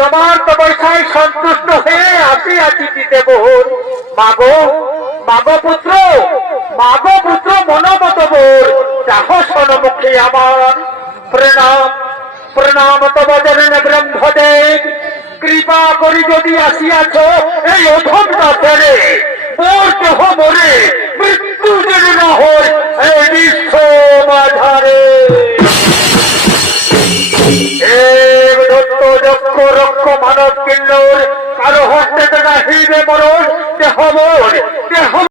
তোমার তপস্যায় সন্তুষ্ট হয়ে আসিয়াছি পিতামহ। মাগো মাগো পুত্র, মাগো পুত্র মনোমত বোর সাহস মুখে আমার প্রণাম। প্রণাম তব জনন ব্রহ্মদেব, কৃপা করি যদি আসিয়াছ এই অধমটা ছেড়ে মোর দেহ মরে মৃত্যু যেন না হয় এই বিশ্ব মাঝারে। দক্ষ রক্ষ মানব কিন্নর কারো হস্তে না হইবে মরণ দেহ মোর দেহ